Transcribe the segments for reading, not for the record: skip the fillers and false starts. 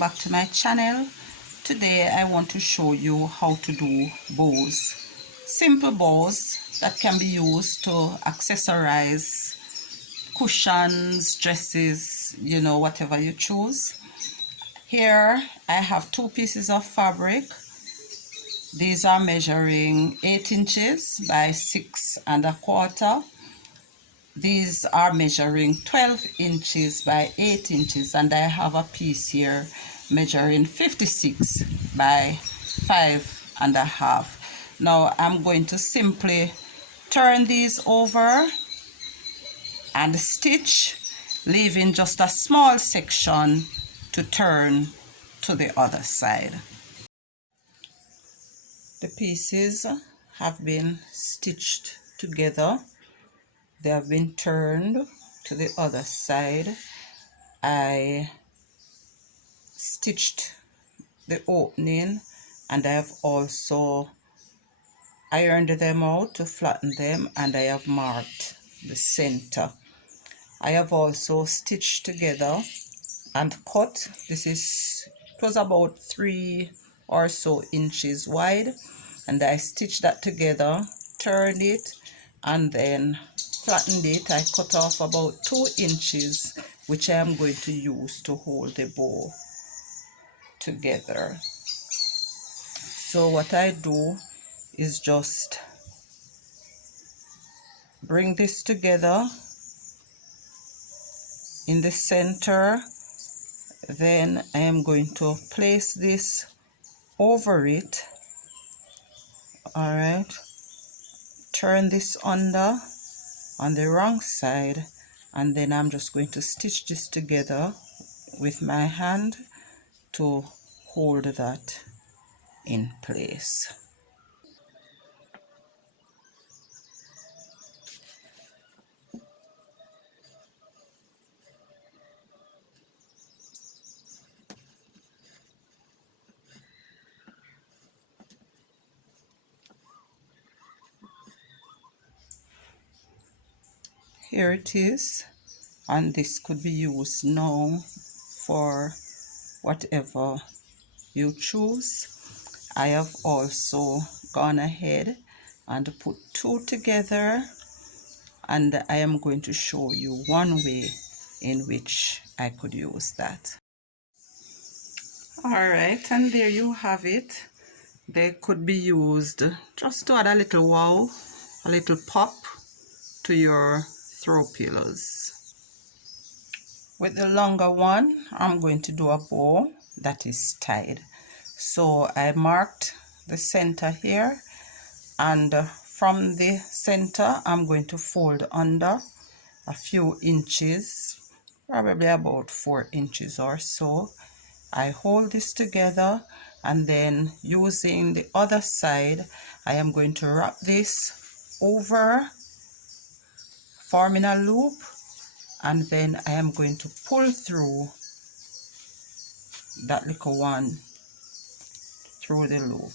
welcome back to my channel. Today I want to show you how to do bows. Simple bows that can be used to accessorize cushions, dresses, you know, whatever you choose. Here I have 2 pieces of fabric. These are measuring 8 inches by 6¼ These are measuring 12 inches by 8 inches, and I have a piece here measuring 56 by 5½. Now I'm going to simply turn these over and stitch, leaving just a small section to turn to the other side. The pieces have been stitched together. They have been turned to the other side. I stitched the opening, and I have also ironed them out to flatten them, and I have marked the center. I have also stitched together and cut. It was about 3 or so inches wide, and I stitched that together, turned it, and then flattened it. I cut off about 2 inches, which I am going to use to hold the bow together. So what I do is just bring this together in the center. Then I am going to place this over it. All right, turn this under on the wrong side, and then I'm just going to stitch this together with my hand to hold that in place. Here it is, and this could be used now for whatever you choose. I have also gone ahead and put 2 together, and I am going to show you one way in which I could use that. Alright, and there you have it. They could be used just to add a little wow, a little pop to your throw pillows. With the longer one, I'm going to do a bow that is tied. So I marked the center here, and from the center I'm going to fold under a few inches, probably about 4 inches or so. I hold this together, and then using the other side I am going to wrap this over, forming a loop, and then I am going to pull through that little one through the loop.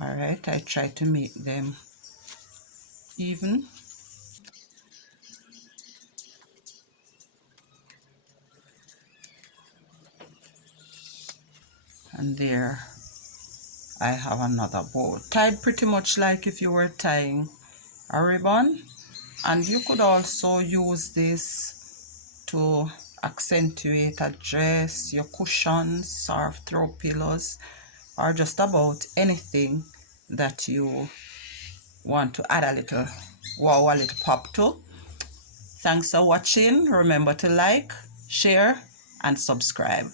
Alright, I try to make them even. And there I have another bow, tied pretty much like if you were tying a ribbon. And you could also use this to accentuate a dress, your cushions or throw pillows, or just about anything that you want to add a little wow, a little pop to. Thanks for watching. Remember to like, share, and subscribe.